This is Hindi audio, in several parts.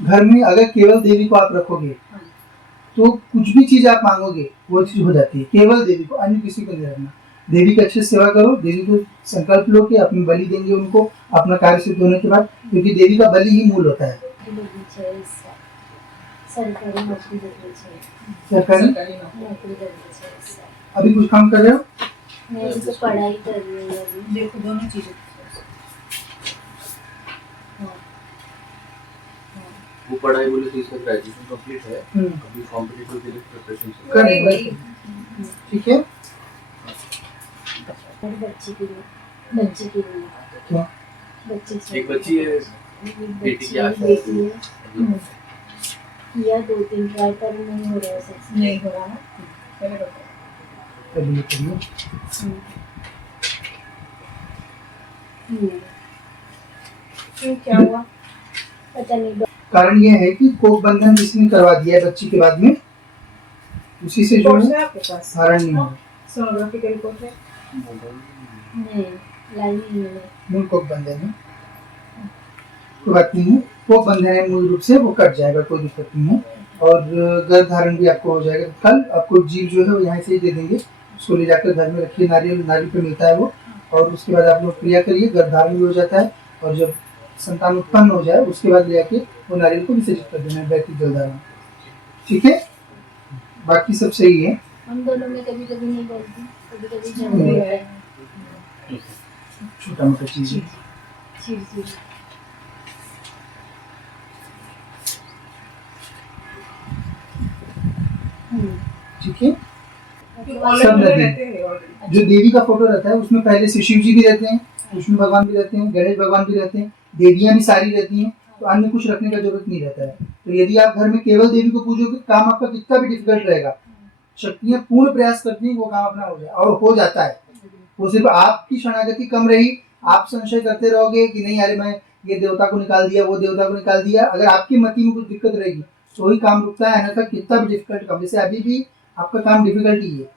घर में अगर केवल देवी को आप रखोगे तो कुछ भी चीज आप मांगोगे वो चीज हो जाती है। केवल देवी को, अन्य किसी को नहीं रखना। देवी की अच्छे से सेवा करो, देवी को संकल्प लो कि अपनी बलि देंगे उनको अपना कार्य सिद्ध होने के बाद, क्योंकि देवी का बलि ही मूल होता है। सरकारी अभी कुछ काम कर रहे हो? मैं तो पढ़ाई कर रही हूँ अभी। देखो दोनों चीजें वो पढ़ाई बोले तो इसका ग्रेजुएशन कंप्लीट है, अभी कॉम्पिटिटिव के लिए प्रिपरेशन चल रहा है। वही ठीक है। बच्चे के लिए क्या बच्चे एक बच्ची है, बेटी की आशा बेटी है। किया 2-3 ट्राई पर नहीं हो रहा है, सक्सेस नहीं हो रहा है। पहले बताओ करिए क्यों, क्या हुआ? पता नहीं। कारण ये है कि कोख बंधन जिसने करवा दिया है बच्ची के बाद में, उसी से जो है आपके पास धारण नहीं होगा। सोनोग्राफी का रिपोर्ट है? नहीं, लाई नहीं है। मूल कोख बंधन है, कोई बात नहीं है। कोख बंधन है मूल रूप से, वो कट जाएगा, कोई दिक्कत नहीं है। और गर्भ धारण भी आपको हो जाएगा। कल आपको जीव जो है वो यहाँ से ही दे देंगे, उसको ले जाकर घर में रखिए, नारियल पे मिलता है वो। और उसके बाद आप लोग क्रिया करिए, गर्भ धारण भी हो जाता है। और जब संतान उत्पन्न हो जाए उसके बाद ले आके वो नारियल को विसर्जित कर देना है वैदिक जल धारण। ठीक है, बाकी सब सही है। हम दोनों में कभी-कभी नहीं बोलती, कभी-कभी झगड़ा होता है। छोटा मोटा चीज है। ठीक है। सब रहते हैं। जो देवी का फोटो रहता है उसमें पहले से शिव जी भी रहते हैं, विष्णु भगवान भी रहते हैं, गणेश भगवान भी रहते हैं, देवियां भी सारी रहती हैं, तो अन्य कुछ रखने का जरूरत नहीं रहता है। तो यदि आप घर में केवल देवी को पूजोगे, काम आपका कितना भी डिफिकल्ट रहेगा, शक्तियां पूर्ण प्रयास करती हैं वो काम अपना हो जाए, और हो जाता है। वो सिर्फ आपकी शरणागति कम रही, आप संशय करते रहोगे कि नहीं अरे मैं ये देवता को निकाल दिया, वो देवता को निकाल दिया, अगर आपकी मति में कुछ दिक्कत रहेगी तो ही काम रुकता है, अन्यथा कितना भी डिफिकल्ट काम, जैसे अभी भी आपका काम डिफिकल्ट ही है,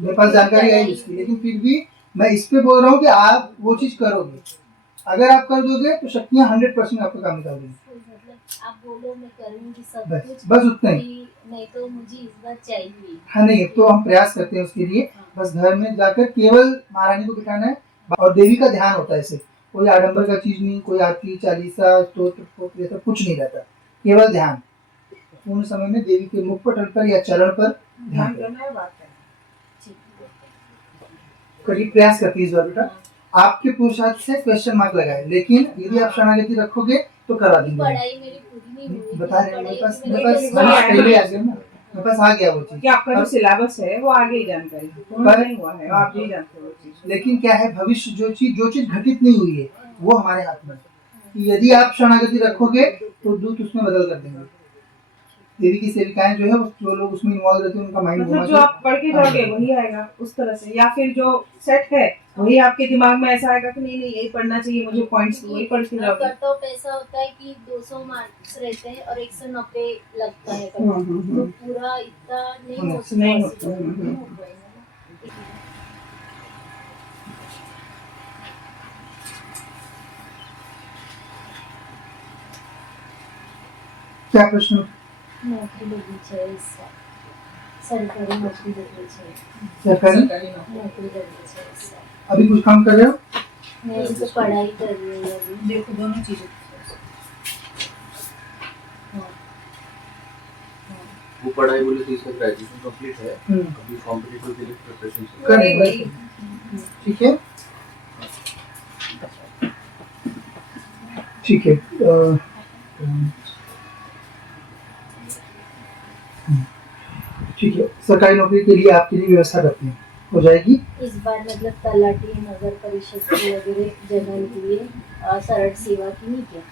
मेरे पास जानकारी है इसकी, लेकिन फिर भी मैं इस पे बोल रहा हूँ कि आप वो चीज करोगे। अगर आप कर दोगे तो शक्तियाँ 100% आपका काम निकाल देंगी। आप बोलो मैं करूँगी सब कुछ, बस उतना ही। नहीं तो मुझे इस बार चाहिए। हाँ नहीं, तो हम प्रयास करते हैं उसके लिए। बस घर में जाकर केवल महारानी को बिठाना है, और देवी का ध्यान होता है। इसे कोई आडंबर का चीज नहीं, कोई आरती चालीसा स्तोत्र ये सब कुछ नहीं रहता, केवल ध्यान। पूर्ण समय में देवी के मुख पटल पर या चरण पर ध्यान करना है। बात करीब प्रयास करती है इस बार बेटा, आपके पुरुषार्थ से क्वेश्चन मार्क लगाए, लेकिन यदि आप शरणागति रखोगे तो करा देंगे। पढ़ाई मेरी पूरी नहीं हुई, बता रहे हैं, मेरे पास पहले आ गया ना, मेरे पास आ गया वो चीज कि आपका जो सिलेबस है वो आगे जानकारी नहीं हुआ है, आप नहीं जानते वो चीज। लेकिन क्या है, भविष्य जो चीज घटित नहीं हुई है वो हमारे हाथ में, कि यदि आप शरणागति रखोगे तो दूत उसमें बदल कर देंगे। देवी की सेविकाएं जो है, जो लोग उसमें इन्वॉल्व रहते हैं उनका माइंड मतलब जो आप पढ़ के जाओगे वही आएगा उस तरह से, या फिर जो सेट है वही आपके दिमाग में ऐसा आएगा कि नहीं यही पढ़ना चाहिए मुझे, पॉइंट्स वही पढ़ के जाओगे। कट ऑफ ऐसा होता है कि 200 मार्क्स रहते हैं और 190 लगता है, तो पूरा इतना नहीं होता। क्या प्रश्न? नौकरी लगनी चाहिए, सरकारी नौकरी लगनी चाहिए। सरकारी नौकरी लगनी चाहिए। अभी कुछ काम कर रहे हो? मैं तो पढ़ाई कर रही हूँ अभी। देखो दोनों चीजें वो पढ़ाई बोले तो इसका ग्रेजुएशन कंप्लीट है, अभी कॉम्पिटिटिव के लिए प्रिपरेशन चल रहा है। वही ठीक है, ठीक है। ठीक है, सरकारी नौकरी के लिए आपके लिए व्यवस्था करते हैं, हो जाएगी। इस बार मतलब तलाटी नगर परिषद की वगैरह जगह निकली है, सरल सेवा की नहीं क्या,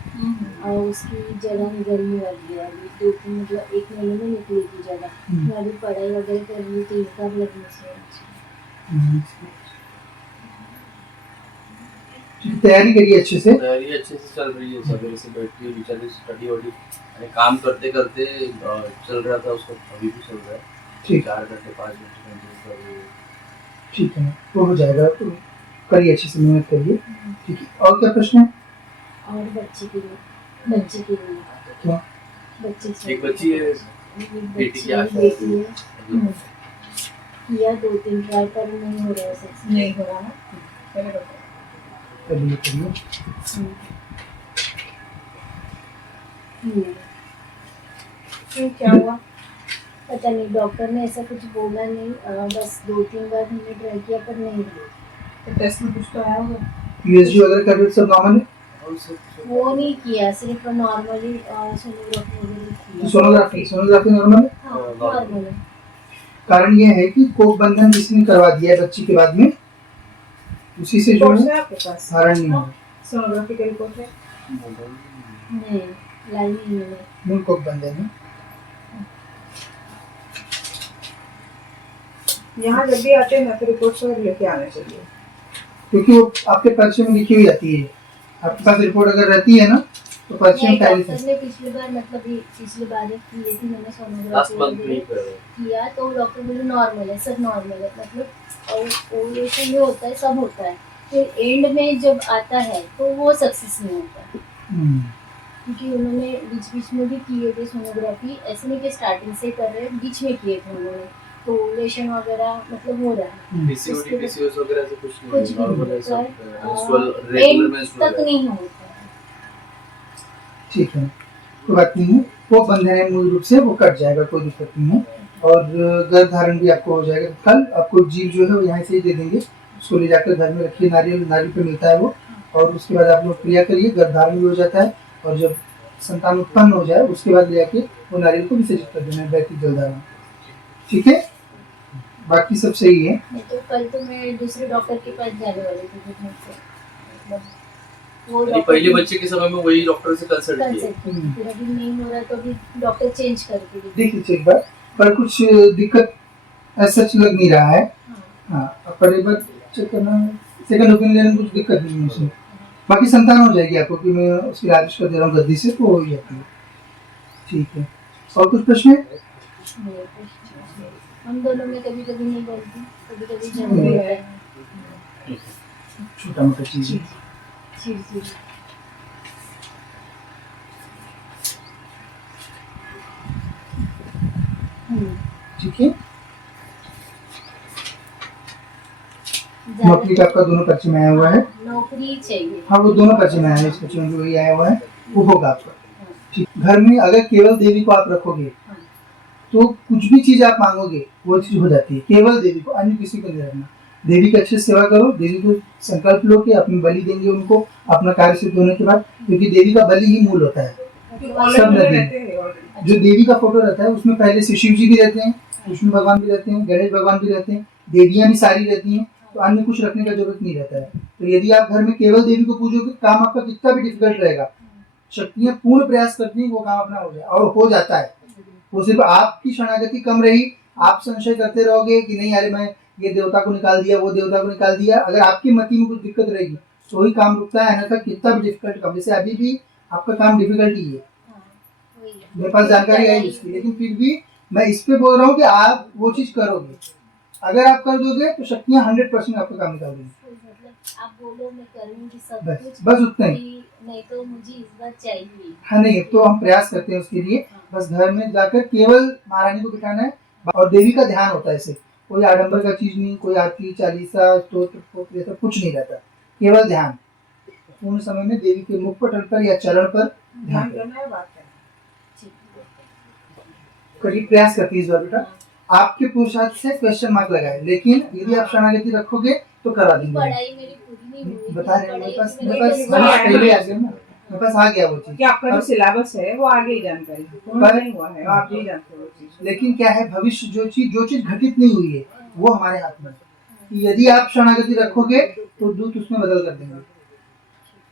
और उसकी जगह निकलने वाली है अभी 2-3 मतलब 1 महीने में निकलेगी जगह। मैं अभी पढ़ाई वगैरह कर रही हूँ तो इनकम लगने से तैयारी करिए अच्छे से। तैयारी अच्छे से चल रही है, सवेरे से बैठती है बेचारी, स्टडी वडी काम करते करते चल रहा था उसका, अभी भी चल रहा है। ठीक, 4 घंटे 5 घंटे ठीक है, तो हो जाएगा, तो करिए अच्छे से, मेहनत करिए। ठीक है, और क्या प्रश्न है? और बच्चे के लिए क्या? बच्चे एक बच्ची है, बेटी की आशा है। बेटी है। किया 2-3 ट्राई पर नहीं हो रहा है सक्सेस। नहीं हो रहा है पहले बताओ। करिए करिए। क्यों क्या हुआ? पता नहीं, डॉक्टर ने ऐसा कुछ बोला नहीं। बस 2-3 बार हमने ट्राई किया पर नहीं हुआ। तो टेस्ट में कुछ तो आया होगा। यूएसजी वगैरह कर रहे सब नॉर्मल है? और सब वो नहीं किया, सिर्फ नॉर्मली सोनोग्राफी वगैरह तो किया। सोनोग्राफी नॉर्मल है। हाँ नॉर्मल है। कारण ये है कि कोख बंधन जिसने करवा दिया है बच्ची के बाद में, उसी से जो रिपोर्ट्स है है आपके पास? धारण नहीं होगा। सोनोग्राफी का रिपोर्ट है? नहीं लाई नहीं है। मूल कोख बंधन है। यहाँ जब भी आते हैं ना तो रिपोर्ट्स वगैरह लेके आने चाहिए। क्योंकि वो आपके पर्चे में लिखी हुई आती है। आपके पास रिपोर्ट अगर रहती है ना तो पर्चे में नहीं, पहले डॉक्टर ने पिछली बार मतलब ये पिछली बार एक की थी मैंने लास्ट सोनोग्राफी मंथ में ही वगैरह कर रहे हैं। किया तो डॉक्टर बोले नॉर्मल है, सब नॉर्मल है। मतलब ओवुलेशन जो होता है सब होता है, फिर एंड में जब आता है तो वो सक्सेस नहीं होता। क्योंकि उन्होंने बीच बीच में भी किए थे सोनोग्राफी, ऐसे नहीं कि स्टार्टिंग से कर रहे, बीच में किए थे उन्होंने, तो ओवुलेशन वगैरह मतलब हो रहा है। पीसीओडी पीसीओएस वगैरह से कुछ नहीं कुछ है, भी नॉर्मल है नहीं सब। होता मेंस्ट्रुअल है। रेगुलर एंड मेंस्ट्रुअल तक है। नहीं होता है। ठीक है, कोई बात नहीं है। कोख बंधन है मूल रूप से, वो कट जाएगा, कोई दिक्कत नहीं है। और गर्भ धारण भी आपको हो जाएगा। कल आपको जीव जो है वो यहाँ से ही दे देंगे, उसको ले जाकर घर में रखिए। नारियल नारी पे मिलता है वो, और उसके बाद आप लोग क्रिया करिए, गर्भ धारण भी हो जाता है। और जब संतान उत्पन्न हो जाए उसके बाद ले जाके वो नारियल को विसर्जित कर देना है वैदिक जलधारण। ठीक है, बाकी सब सही है। नहीं तो कल तो मैं दूसरे डॉक्टर के पास जाने वाली थी बुधवार से। मतलब वो यानी डॉक्टर पहले बच्चे के समय में वही डॉक्टर से कंसल्ट किए। कंसल्ट फिर अभी नहीं हो रहा तो अभी डॉक्टर चेंज करके दी। देख लीजिए एक बार, पर कुछ दिक्कत ऐसा लग नहीं रहा है। हाँ, पर एक बार चेक करना, सेकंड ओपिनियन लेने में कुछ दिक्कत नहीं है उसमें। बाकी संतान हो जाएगी आपको, कि मैं उसकी आदेश कर दे रहा हूँ गद्दी से, तो हो ही जाती है। ठीक है, और कुछ प्रश्न है? हम दोनों में कभी कभी नहीं बोलती, कभी कभी झगड़े होते हैं। छोटा मोटा चीज है। चिड़चिड़। ठीक है, नौकरी का आपका दोनों पर्चे में आया हुआ है। नौकरी चाहिए। हाँ, वो दोनों पर्चे में आया है, इस पर्चे में जो वही आया हुआ है वो होगा आपका। ठीक, घर में अगर केवल देवी को आप रखोगे तो कुछ भी चीज आप मांगोगे वो चीज हो जाती है। केवल देवी को, अन्य किसी को नहीं रखना। देवी की अच्छे से सेवा करो, देवी को संकल्प लो कि अपनी बलि देंगे उनको अपना कार्य सिद्ध होने के बाद, क्योंकि देवी का बलि ही मूल होता है। सब नदी जो देवी का फोटो रहता है उसमें पहले से शिव जी भी रहते हैं, विष्णु भगवान भी रहते हैं, गणेश भगवान भी रहते हैं, देवियां भी सारी रहती हैं, तो अन्य कुछ रखने का जरूरत नहीं रहता है। तो यदि आप घर में केवल देवी को पूजोगे, काम आपका कितना भी डिफिकल्ट रहेगा, शक्तियां पूर्ण प्रयास करती हैं वो काम अपना हो जाए, और हो जाता है। वो सिर्फ आपकी शरणागति कम रही, आप संशय करते रहोगे कि नहीं अरे मैं ये देवता को निकाल दिया, वो देवता को निकाल दिया, अगर आपकी मति में कुछ दिक्कत रहेगी तो ही काम रुकता है, अन्यथा कितना भी डिफिकल्ट काम, जैसे अभी भी आपका काम डिफिकल्ट ही है, मेरे पास जानकारी आई उसकी, लेकिन फिर भी मैं इस पे बोल रहा हूँ कि आप वो चीज करोगे। अगर आप कर दोगे तो शक्तियाँ 100% आपका काम निकाल देंगी। मतलब आप बोलो मैं करूँगी सब बस कुछ, बस उतना ही। कि नहीं तो मुझे इस बार चाहिए। हाँ नहीं, तो हम प्रयास करते हैं उसके लिए। बस घर में जाकर केवल महारानी को बिठाना है, और देवी का ध्यान होता है। इसे कोई आडंबर का चीज नहीं, कोई आरती चालीसा स्तोत्र ऐसा कुछ नहीं रहता, केवल ध्यान। पूर्ण समय में देवी के मुख पटल पर या चरण पर ध्यान करना है, बात करना करिए। प्रयास करती है इस बार बेटा, आपके पुरुषार्थ से क्वेश्चन मार्क लगाए, लेकिन यदि आप शरणागति रखोगे तो करवा देंगे। पढ़ाई मेरी पूरी नहीं हुई। बता रहे हैं, मेरे पास मेरे पहले आ गया ना, मेरे पास आ गया वो चीज। कि आपका जो सिलेबस है वो आगे ही जानकारी पूर्ण नहीं हुआ है, आप नहीं जानते वो चीज। लेकिन क्या है, भविष्य जो चीज घटित नहीं हुई है वो हमारे हाथ में है। कि यदि आप शरणागति रखोगे तो दूत उसमें बदल कर देंगे।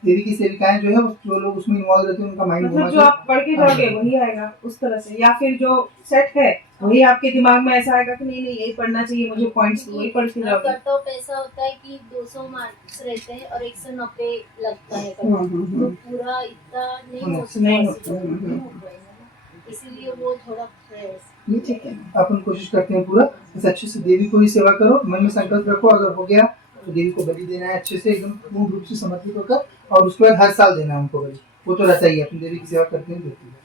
देवी की सेविकाएं जो है, जो लोग उसमें इन्वॉल्व रहते हैं उनका माइंड मतलब जो आप पढ़ के जाओगे वही आएगा उस तरह से, या फिर जो सेट है वही आपके दिमाग में ऐसा आएगा कि नहीं नहीं यही पढ़ना चाहिए मुझे, पॉइंट्स वही पढ़ के जाओगे। कट ऑफ ऐसा होता है कि 200 मार्क्स रहते हैं और 190 लगता है कट ऑफ, तो पूरा इतना नहीं हो पाएगा, इसीलिए वो थोड़ा प्रयास। ठीक है, अपन कोशिश करते हैं पूरा बस अच्छे से। देवी को ही सेवा करो, मन में संकल्प रखो, अगर हो गया तो देवी को बलि देना है अच्छे से, एकदम पूर्ण रूप से समर्पित होकर, और उसके बाद हर साल देना है उनको बलि। वो तो रहता ही है, अपनी देवी की सेवा करते हैं, देती है।